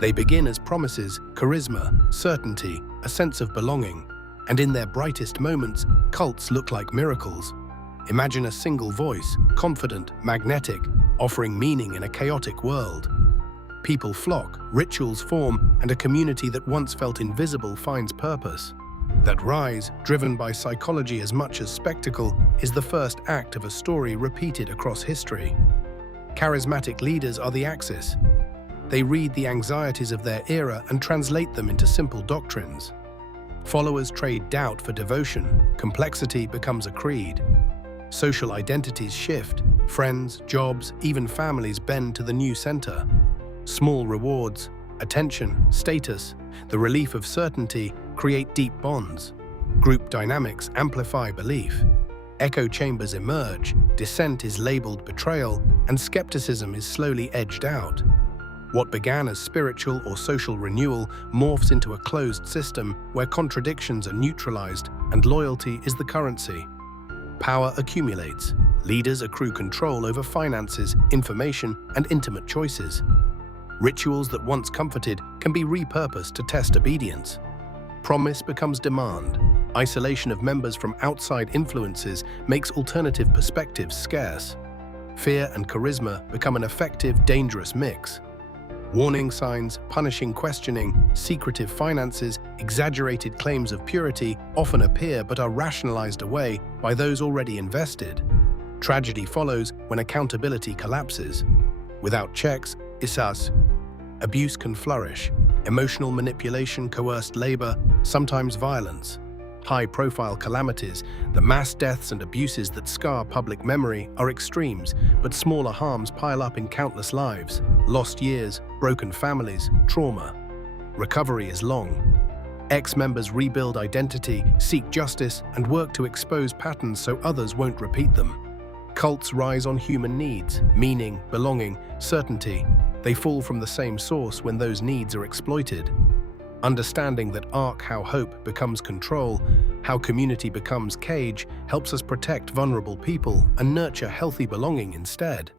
They begin as promises, charisma, certainty, a sense of belonging, and in their brightest moments, cults look like miracles. Imagine a single voice, confident, magnetic, offering meaning in a chaotic world. People flock, rituals form, and a community that once felt invisible finds purpose. That rise, driven by psychology as much as spectacle, is the first act of a story repeated across history. Charismatic leaders are the axis. They read the anxieties of their era and translate them into simple doctrines. Followers trade doubt for devotion, complexity becomes a creed. Social identities shift, friends, jobs, even families bend to the new center. Small rewards, attention, status, the relief of certainty create deep bonds. Group dynamics amplify belief. Echo chambers emerge, dissent is labeled betrayal, and skepticism is slowly edged out. What began as spiritual or social renewal morphs into a closed system where contradictions are neutralized and loyalty is the currency. Power accumulates. Leaders accrue control over finances, information, and intimate choices. Rituals that once comforted can be repurposed to test obedience. Promise becomes demand. Isolation of members from outside influences makes alternative perspectives scarce. Fear and charisma become an effective, dangerous mix. Warning signs, punishing questioning, secretive finances, exaggerated claims of purity often appear but are rationalized away by those already invested. Tragedy follows when accountability collapses. Without checks, abuse can flourish. Emotional manipulation, coerced labor, sometimes violence. High-profile calamities, the mass deaths and abuses that scar public memory are extremes, but smaller harms pile up in countless lives. Lost years, broken families, trauma. Recovery is long. Ex-members rebuild identity, seek justice, and work to expose patterns so others won't repeat them. Cults rise on human needs, meaning, belonging, certainty. They fall from the same source when those needs are exploited. Understanding that how hope becomes control, how community becomes cage, helps us protect vulnerable people and nurture healthy belonging instead.